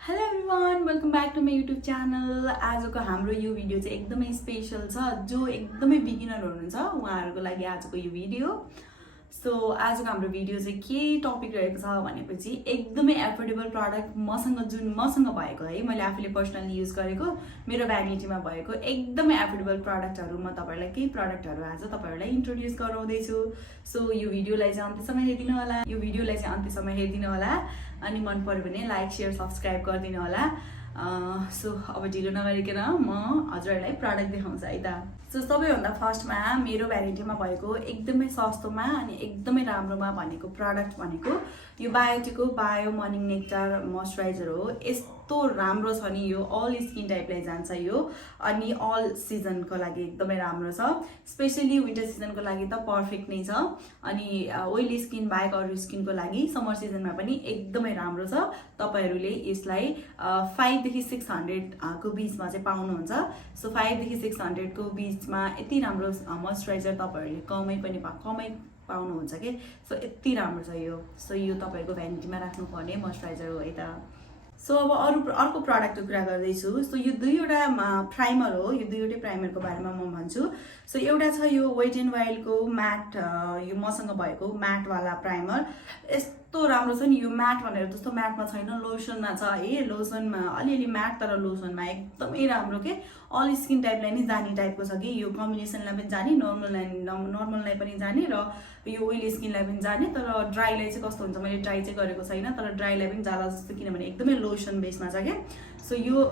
Hello everyone, welcome back to my YouTube channel. आजको हाम्रो यो भिडियो चाहिँ एकदमै स्पेसल छ। जो एकदमै बिगिनर हुनुहुन्छ उहाँहरूको लागि आजको यो भिडियो। सो आजको हाम्रो भिडियो चाहिँ के टपिक रहेको छ भनेपछि एकदमै एफोर्डेबल प्रडक्ट मसँग भएको है, मैले आफूले पर्सनली युज गरेको मेरो भ्यानिटीमा भएको एकदमै एफोर्डेबल प्रडक्टहरू म तपाईँहरूलाई केही प्रडक्टहरू आज तपाईँहरूलाई इन्ट्रोड्युस गराउँदैछु। सो यो भिडियोलाई चाहिँ अन्त्यसम्म हेरिदिनु होला, अनि मन पर्यो भने लाइक शेयर सब्सक्राइब गरिदिनु होला। सो अब ढिलो नगरिकन म हजुरहरूलाई प्रडक्ट देखाउँछु है त। सो सबैभन्दा फर्स्टमा मेरो भ्यानिटीमा भएको एकदमै सस्तोमा अनि एकदमै राम्रोमा भनेको प्रडक्ट भनेको यो बायोटिकको बायो मर्निङ नेक्टार मोइस्चराइजर हो। यस्तो राम्रो छ नि, यो अल स्किन टाइपलाई जान्छ यो, अनि अल सिजनको लागि एकदमै राम्रो छ। स्पेसली विन्टर सिजनको लागि त पर्फेक्ट नै छ, अनि ओइली स्किन बाहेक अरू स्किनको लागि समर सिजनमा पनि एकदमै राम्रो छ। तपाईँहरूले यसलाई 500 देखि 600 को बिचमा चाहिँ पाउनुहुन्छ। सो 500 देखि 600 को बिचमा यति राम्रो मोइस्चराइजर तपाईँहरूले कमै पाउनुहुन्छ कि। सो यति राम्रो छ यो। सो यो तपाईँको भ्यानिटीमा राख्नुपर्ने मोइस्चराइजर हो है त। सो अब अर्को प्रडक्टको कुरा गर्दैछु। सो यो दुईवटा प्राइमर हो, यो दुईवटै प्राइमरको बारेमा म भन्छु। सो एउटा छ यो वेट एन्ड वाइल्डको म्याट, यो मसँग भएको म्याटवाला प्राइमर। यस्तो राम्रो छ नि यो, म्याट भनेर जस्तो म्याटमा छैन, लोसनमा छ है। लोसनमा अलिअलि म्याट तर लोसनमा एकदमै राम्रो के, अल स्किन टाइपलाई नै जाने टाइपको छ कि। यो कम्बिनेसनलाई पनि जाने, नर्मललाई पनि जाने, र यो ओइली स्किनलाई पनि जाने। तर ड्राईलाई चाहिँ कस्तो हुन्छ, मैले ट्राई चाहिँ गरेको छैन, तर ड्राईलाई पनि जाला जस्तो, किनभने एकदमै लोसन बेसमा छ क्या। सो यो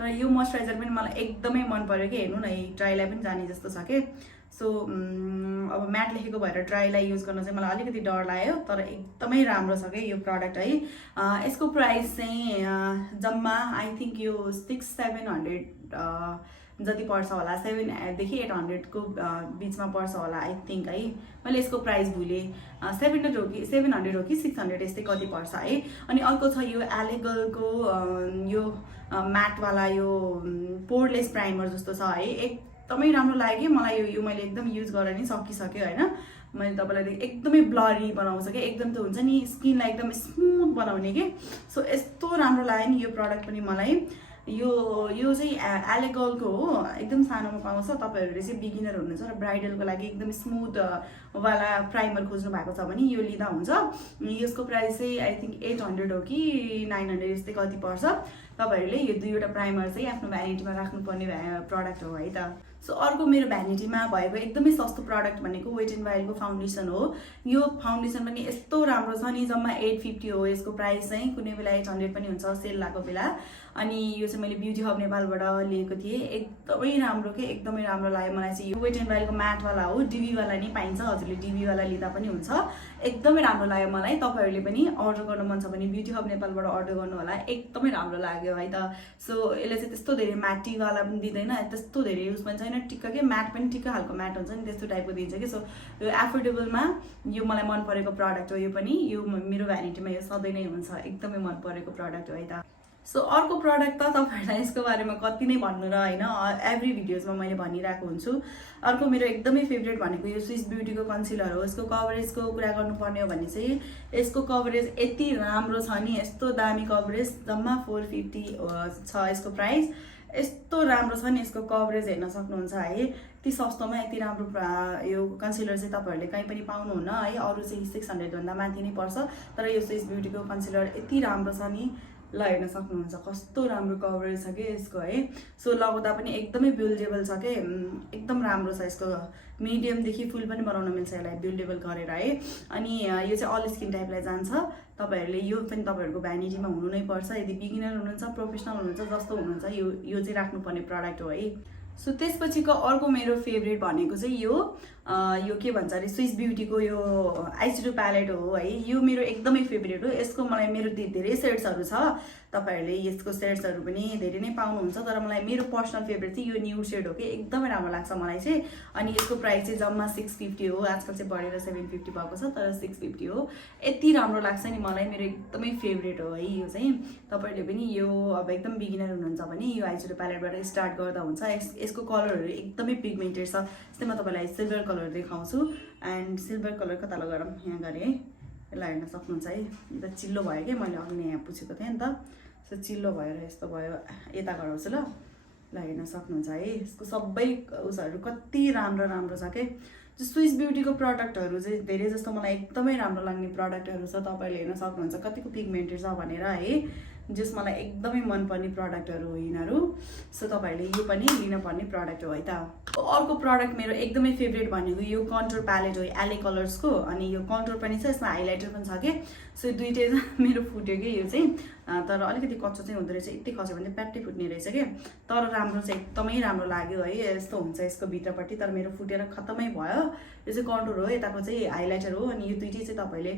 तर यो मोइस्चराइजर पनि मलाई एकदमै मन पर्यो कि। हेर्नु न, ड्राईलाई पनि जाने जस्तो छ कि। सो अब म्याट लेखेको भएर ड्राईलाई युज गर्न चाहिँ मलाई अलिकति डर लाग्यो, तर एकदमै राम्रो छ कि यो प्रडक्ट है। यसको प्राइस चाहिँ जम्मा आई थिङ्क यो 600-700 जति पर्छ होला, 700 देखि 800 को बिचमा पर्छ होला आई थिङ्क है। मैले यसको प्राइस भुलेँ, 700 हो कि 600 यस्तै कति पर्छ है। अनि अर्को छ यो एलेगलको यो म्याटवाला यो पोरलेस प्राइमर जस्तो छ है। एकदमै राम्रो लाग्यो कि मलाई यो मैले एकदम युज गरेर नै सकिसक्यो होइन। मैले तपाईँलाई एकदमै ब्लरी बनाउँछ कि, एकदम त हुन्छ नि स्किनलाई एकदम स्मुथ बनाउने कि। सो यस्तो राम्रो लाग्यो नि यो प्रडक्ट पनि मलाई। यो चाहिँ एलेगलको हो, एकदम सानोमा पाउँछ। तपाईँहरूले चाहिँ बिगिनर हुनुहुन्छ र ब्राइडलको लागि एकदम स्मुथ वाला प्राइमर खोज्नु भएको छ भने यो लिँदा हुन्छ। यसको प्राइस चाहिँ आई थिङ्क 800 हो कि 900 यस्तै कति पर्छ। तपाईँहरूले यो दुईवटा प्राइमर चाहिँ आफ्नो भ्यानिटीमा राख्नुपर्ने प्रडक्ट हो है त। सो अर्को मेरो भ्यानिटीमा भएको एकदमै सस्तो प्रडक्ट भनेको वेट एन्ड वाइल्डको फाउन्डेसन हो। यो फाउन्डेसन पनि यस्तो राम्रो छ नि, जम्मा 850 हो यसको प्राइस चाहिँ। कुनै बेला 800 पनि हुन्छ सेल लागेको बेला। अनि यो चाहिँ मैले ब्युटी हब नेपालबाट लिएको थिएँ। एकदमै राम्रो के, एकदमै राम्रो लाग्यो मलाई चाहिँ। यो वेट एन्ड वाइल्डको म्याटवाला हो, डिबीवाला नै पाइन्छ, हजुरले डिबीवाला लिँदा पनि हुन्छ। एकदमै राम्रो लाग्यो मलाई। तपाईँहरूले पनि अर्डर गर्नु मन छ भने ब्युटी हब नेपालबाट अर्डर गर्नु होला, एकदमै राम्रो लाग्यो है त। सो यसले चाहिँ त्यस्तो धेरै म्याटीवाला पनि दिँदैन, त्यस्तो धेरै युज पनि छैन, टिक्क के म्याट पनि टिक्क खालको म्याट हुन्छ नि त्यस्तो टाइपको दिन्छ कि। सो यो एफोर्डेबलमा यो मलाई मन परेको प्रडक्ट हो। यो पनि यो मेरो भ्यानिटीमा यो सधैँ नै हुन्छ, एकदमै मन परेको प्रडक्ट हो है त। सो अर्को प्रडक्ट त तपाईँहरूलाई यसको बारेमा कति नै भन्नु र होइन, एभ्री भिडियोजमा मैले भनिरहेको हुन्छु। अर्को मेरो एकदमै फेभरेट भनेको यो स्विस ब्युटीको कन्सिलर हो। यसको कभरेजको कुरा गर्नुपर्ने हो भने चाहिँ यसको कभरेज यति राम्रो छ नि, यस्तो दामी कभरेज, जम्मा 450 छ यसको प्राइस। यस्तो राम्रो छ नि यसको कभरेज, हेर्न सक्नुहुन्छ है। यति सस्तोमा यति राम्रो यो कन्सिलर चाहिँ तपाईँहरूले कहीँ पनि पाउनुहुन्न है। अरू चाहिँ 600 भन्दा माथि नै पर्छ, तर यो स्विस ब्युटीको कन्सिलर यति राम्रो छ नि, ल हेर्न सक्नुहुन्छ कस्तो राम्रो कभरेज छ कि यसको है। सो लगाउँदा पनि एकदमै बिल्डेबल छ कि, एकदम राम्रो छ। यसको मिडियमदेखि फुल पनि बनाउन मिल्छ यसलाई बिल्डेबल गरेर है। अनि यो चाहिँ अल स्किन टाइपलाई जान्छ। तपाईँहरूले यो पनि तपाईँहरूको भ्यानिटीमा हुनु नै पर्छ। यदि बिगिनर हुनुहुन्छ, प्रोफेसनल हुनुहुन्छ, जस्तो हुनुहुन्छ, यो चाहिँ राख्नुपर्ने प्रडक्ट हो है। सो त्यसपछिको अर्को मेरो फेभरेट भनेको चाहिँ यो के भन्छ अरे स्विस ब्युटीको यो आइस्याडो प्यालेट हो है। यो मेरो एकदमै फेभरेट हो। यसको मलाई मेरो धेरै सेड्सहरू छ, तपाईँहरूले यसको सेड्सहरू पनि धेरै नै पाउनुहुन्छ, तर मलाई मेरो पर्सनल फेभरेट चाहिँ यो न्युड सेड हो कि, एकदमै राम्रो लाग्छ मलाई चाहिँ। अनि यसको प्राइस चाहिँ जम्मा 650 हो, आजकल चाहिँ बढेर 750 भएको छ, तर 650 हो। यति राम्रो लाग्छ नि मलाई, मेरो एकदमै फेभरेट हो है यो चाहिँ। तपाईँहरूले पनि यो अब एकदम बिगिनर हुनुहुन्छ भने यो आइस्याडो प्यालेटबाट स्टार्ट गर्दा हुन्छ। यसको कलरहरू एकदमै पिगमेन्टेड छ। जस्तै म तपाईँलाई सिल्भर कलर देखाउँछु, एन्ड सिल्भर कलर कता लगाएर यहाँ गरेँ है। यसलाई हेर्न सक्नुहुन्छ है यो त चिल्लो भयो कि मैले अघि यहाँ पुछेको थिएँ नि त सो चिल्लो भएर यस्तो भयो यता गराउँछु ल हेर्न सक्नुहुन्छ है यसको सबै उसहरू कति राम्रो राम्रो छ के स्विस ब्युटीको प्रडक्टहरू चाहिँ धेरै जस्तो मलाई एकदमै राम्रो लाग्ने प्रडक्टहरू छ तपाईँले हेर्न सक्नुहुन्छ कतिको पिगमेन्टेड छ भनेर है जस मलाई एकदमै मनपर्ने प्रडक्टहरू हो यिनीहरू सो तपाईँहरूले यो पनि लिनुपर्ने प्रडक्ट हो है त अर्को प्रडक्ट मेरो एकदमै फेभरेट भनेको यो कन्टुर प्यालेट हो एले कलर्सको अनि यो कन्टुर पनि छ यसमा हाइलाइटर पनि छ कि सो दुइटै मेरो फुट्यो कि यो चाहिँ तर अलिकति कच्चो चाहिँ हुँदो रहेछ यति खस्यो भने प्याट्टै फुट्ने रहेछ कि तर राम्रो चाहिँ एकदमै राम्रो लाग्यो है यस्तो हुन्छ यसको भित्रपट्टि तर मेरो फुटेर खत्तमै भयो यो चाहिँ कन्टुर हो यताको चाहिँ हाइलाइटर हो अनि यो दुइटै चाहिँ तपाईँले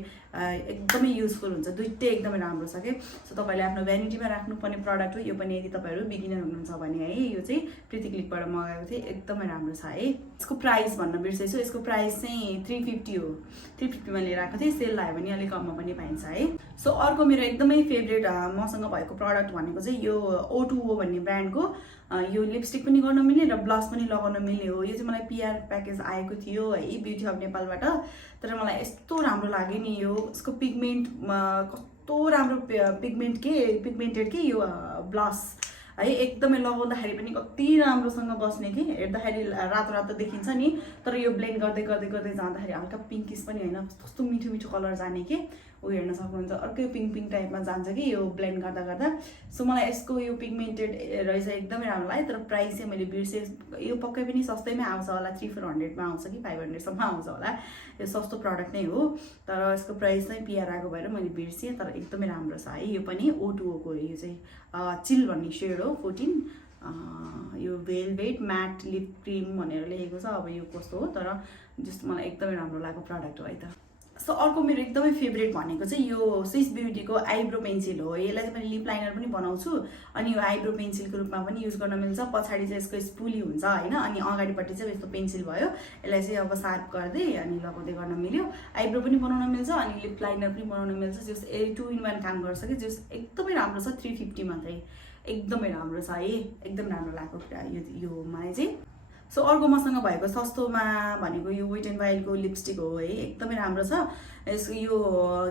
एकदमै युजफुल हुन्छ दुइटै एकदमै राम्रो छ कि सो तपाईँले आफ्नो भ्यानिटीमा राख्नुपर्ने प्रडक्ट हो यो पनि यदि तपाईँहरू बिगिनर हुनुहुन्छ भने है यो चाहिँ प्रिति क्लिकबाट मगाएको थिएँ एकदमै राम्रो छ है यसको प्राइस भन्न बिर्सेछु यसको प्राइस चाहिँ 350 हो 350मा लिएर आएको थिएँ सेल लाग्यो भने अलिक कममा पनि पाइन्छ है सो अर्को मेरो एकदमै फेभरेट मसँग भएको प्रडक्ट भनेको चाहिँ यो O2O भन्ने ब्रान्डको यो लिपस्टिक पनि गर्न मिल्ने र ब्लस पनि लगाउन मिल्ने हो यो चाहिँ मलाई पिआर प्याकेज आएको थियो है ब्युटी हब नेपालबाट तर मलाई यस्तो राम्रो लाग्यो नि यो यसको पिगमेन्टमा कस्तो राम्रो पिगमेन्टेड के यो ब्लस है एकदमै लगाउँदाखेरि पनि कति राम्रोसँग बस्ने कि हेर्दाखेरि रातो रातो देखिन्छ नि तर यो ब्लेन्ड गर्दै गर्दै गर्दै जाँदाखेरि हल्का पिङ्किस पनि होइन कस्तो मिठो मिठो कलर जाने कि उयो हेर्न सक्नुहुन्छ अर्कै पिङ्क टाइपमा जान्छ कि यो ब्लेन्ड गर्दा गर्दा सो मलाई यसको यो पिगमेन्टेड रहेछ एकदमै राम्रो लाग्यो तर प्राइस चाहिँ मैले बिर्सेँ यो पक्कै पनि सस्तैमै आउँछ होला 300-400मा आउँछ कि 500सम्म आउँछ होला यो सस्तो प्रडक्ट नै हो तर यसको प्राइस चाहिँ पिआर आएको भएर मैले बिर्सेँ तर एकदमै राम्रो छ है यो पनि O2O को यो चाहिँ चिल भन्ने सेड हो 14 यो भेलभेट म्याट लिप क्रिम भनेर लेखेको छ अब यो कस्तो हो तर जस्तो मलाई एकदमै राम्रो लागेको प्रडक्ट हो है त सो अर्को मेरो एकदमै फेभरेट भनेको चाहिँ यो स्विस ब्युटीको आइब्रो पेन्सिल हो यसलाई चाहिँ मैले लिप लाइनर पनि बनाउँछु अनि यो आइब्रो पेन्सिलको रूपमा पनि युज गर्न मिल्छ पछाडि चाहिँ यसको स्पुली हुन्छ होइन अनि अगाडिपट्टि चाहिँ यस्तो पेन्सिल भयो यसलाई चाहिँ अब सार्प गर्दै अनि लगाउँदै गर्न मिल्यो आइब्रो पनि बनाउन मिल्छ अनि लिप लाइनर पनि बनाउन मिल्छ जस 2-in-1 काम गर्छ कि जस एकदमै राम्रो छ 350 मात्रै एकदमै राम्रो छ है एकदम राम्रो लाग्यो यो मलाई चाहिँ सो अर्को मसँग भएको सस्तोमा भनेको यो वेट एन्ड वाइल्डको लिपस्टिक हो है एकदमै राम्रो छ यसको यो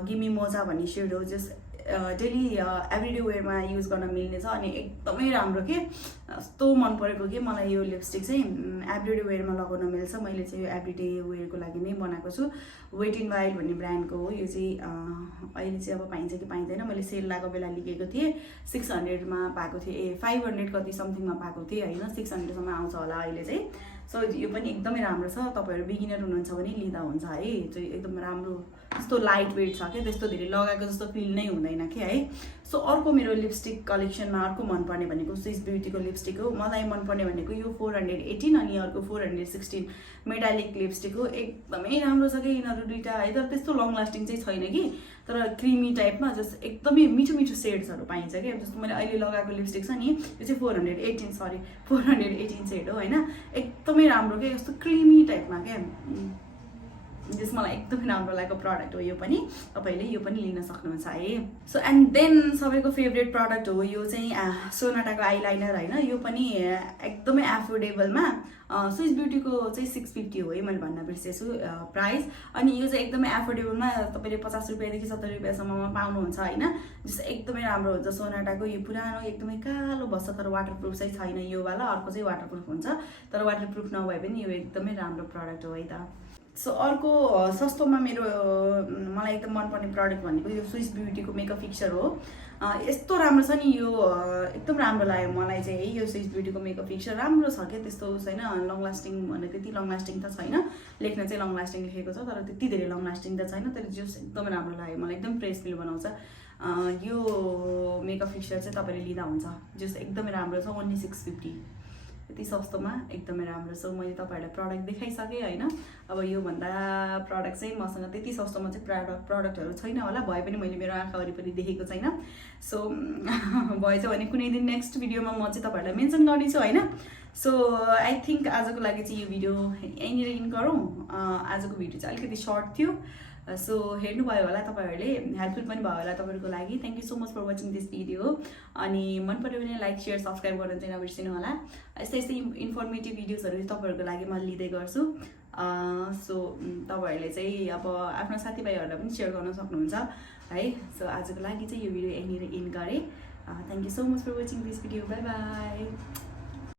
गिमी मोजा भन्ने सेड हो जस डेली एभ्रिडे वेयरमा युज गर्न मिल्ने छ अनि एकदमै राम्रो के कस्तो मन परेको कि मलाई यो लिपस्टिक चाहिँ एभ्रिडे वेयरमा लगाउन मिल्छ मैले चाहिँ यो एभ्रिडे वेयरको लागि नै बनाएको छु वेट एन्ड वाइल्ड भन्ने ब्रान्डको हो यो चाहिँ अहिले चाहिँ अब पाइन्छ कि पाइँदैन मैले सेल लागेको बेला लिएको थिएँ 600मा पाएको थिएँ 500 कति समथिङमा पाएको थिएँ होइन 600सम्म आउँछ होला अहिले चाहिँ सो यो पनि एकदमै राम्रो छ तपाईँहरू बिगिनर हुनुहुन्छ भने लिँदा हुन्छ है चाहिँ एकदम राम्रो त्यस्तो लाइट वेट छ क्या त्यस्तो धेरै लगाएको जस्तो फिल नै हुँदैन कि है सो अर्को मेरो लिपस्टिक कलेक्सनमा अर्को मनपर्ने भनेको स्विस ब्युटीको लिपस्टिक हो मलाई मनपर्ने भनेको यो 418 अनि अर्को 416 मेटालिक लिपस्टिक हो एकदमै राम्रो छ कि यिनीहरू दुइटा है तर त्यस्तो लङ लास्टिङ चाहिँ छैन कि तर क्रिमी टाइपमा जस्ट एकदमै मिठो मिठो सेड्सहरू पाइन्छ कि जस्तो मैले अहिले लगाएको लिपस्टिक छ नि यो चाहिँ 418 सेड हो होइन एकदमै राम्रो के यस्तो क्रिमी टाइपमा क्या जस मलाई एकदमै राम्रो लागेको प्रडक्ट हो यो पनि तपाईँले यो पनि लिन सक्नुहुन्छ है सो एन्ड देन सबैको फेभरेट प्रडक्ट हो यो चाहिँ सोनाटाको आइलाइनर होइन यो पनि एकदमै एफोर्डेबलमा स्विस ब्युटीको चाहिँ 650 हो है मैले भन्न बिर्सेछु प्राइस अनि यो चाहिँ एकदमै एफोर्डेबलमा तपाईँले 50 रुपियाँदेखि 70 रुपियाँसम्ममा पाउनुहुन्छ होइन जस एकदमै राम्रो हुन्छ सोनाटाको यो पुरानो एकदमै कालो बस्छ तर वाटरप्रुफ चाहिँ छैन यो वाला अर्को चाहिँ वाटरप्रुफ हुन्छ तर वाटरप्रुफ नभए पनि यो एकदमै राम्रो प्रडक्ट हो है त सो अर्को सस्तोमा मेरो मलाई एकदम मनपर्ने प्रडक्ट भनेको यो स्विस ब्युटीको मेकअप फिक्सर हो यस्तो राम्रो छ नि यो एकदम राम्रो लाग्यो मलाई चाहिँ है यो स्विस ब्युटीको मेकअप फिक्सर राम्रो छ क्या त्यस्तो छैन लङ लास्टिङ भने त्यति लङ लास्टिङ त छैन लेख्न चाहिँ लङ लास्टिङ लेखेको छ तर त्यति धेरै लङ लास्टिङ त छैन तर जस एकदमै राम्रो लाग्यो मलाई एकदम फ्रेस फिल बनाउँछ यो मेकअप फिक्सर चाहिँ तपाईँले लिँदा हुन्छ जस एकदमै राम्रो छ ओन्ली 650 यति सस्तोमा एकदमै राम्रो छ मैले तपाईँहरूलाई प्रडक्ट देखाइसकेँ होइन अब योभन्दा प्रडक्ट चाहिँ मसँग त्यति सस्तोमा चाहिँ प्रडक्टहरू छैन होला भए पनि मैले मेरो आँखा वरिपरि देखेको छैन सो भएछ भने कुनै दिन नेक्स्ट भिडियोमा म चाहिँ तपाईँहरूलाई मेन्सन गर्नेछु होइन सो आई थिङ्क आजको लागि चाहिँ यो भिडियो यहीँनिर इन गरौँ आजको भिडियो चाहिँ अलिकति सर्ट थियो सो हेर्नुभयो होला तपाईँहरूले हेल्पफुल पनि भयो होला तपाईँहरूको लागि thank you so much for watching this video अनि मन पऱ्यो भने लाइक सेयर सब्सक्राइब गर्न चाहिँ नबिर्सिनु होला यस्तै यस्तै इन्फर्मेटिभ भिडियोजहरू तपाईँहरूको लागि म लिँदै गर्छु सो तपाईँहरूले चाहिँ अब आफ्नो साथीभाइहरूलाई पनि सेयर गर्न सक्नुहुन्छ है। सो आजको लागि चाहिँ यो भिडियो यहीँनिर एन्ड गरेँ। Thank you so much for watching this video. Bye by.